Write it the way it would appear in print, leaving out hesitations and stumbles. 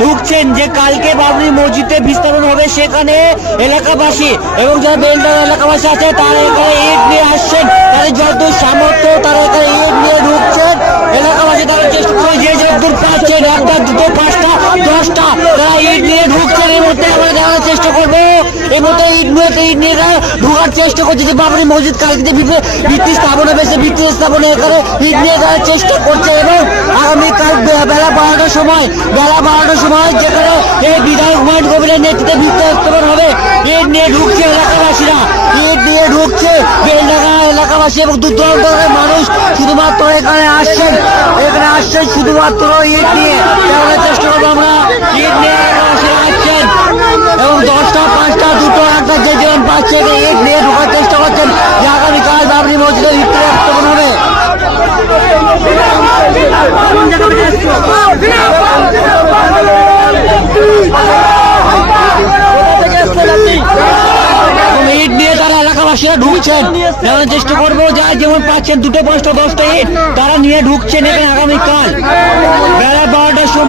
ঢুকছেন যে কালকে বাবরি মসজিদে বিস্তারণ হবে, সেখানে এলাকাবাসী এবং যারা বেলডাঙ্গা এলাকাবাসী আছে তারা এখানে ইট নিয়ে আসছেন, তাদের যত সামর্থ্য তারা এখানে ইট নিয়ে ঢুকছেন। এলাকাবাসী তারা চেষ্টা করে যে যতদূর পাচ্ছেন, একটা দুটো পাঁচটা 10টা তারা ইট নিয়ে ঢুকছেন। এই মুহূর্তে আমরা দেখানোর চেষ্টা করবো, এই মুহূর্তে ইট নিয়ে ঢোকার চেষ্টা করছে যে বাবরি মসজিদ কালকে ভিত্তি স্থাপন হবে, সে ভিত্তি স্থাপনে এখানে ইট নিয়ে যাওয়ার চেষ্টা করছে। এবং আগামীকাল বেলা 12টার সময় যেখানে এই বিধায়ক হুমায়ুন কবিরের নেতৃত্বে ভিত্তি স্থাপন হবে, ইট নিয়ে ঢুকছে এলাকাবাসীরা, ইট নিয়ে ঢুকছে বেলডাঙ্গা এলাকাবাসী এবং দূর দূরান্তের মানুষ শুধুমাত্র এখানে আসছেন শুধুমাত্র ইট নিয়ে দেওয়ার চেষ্টা করবো আমরা। ইট নিয়ে এলাকাবাসীরা আসছেন এবং 10টা 5টা 2টো 1টা যে যেমন পাচ্ছে ইট নিয়ে ঢোকার চেষ্টা করছেন যে আগামীকাল বাবরি মসজিদের ভিত্তি স্থাপন হবে। ইট নিয়ে তারা এলাকাবাসীরা ঢুকছেন, জানার চেষ্টা করবো যা যেমন পাচ্ছেন 2টো 5টা 10টা ইট তারা নিয়ে ঢুকছেন এখানে আগামীকাল বেলা 12টার সময়।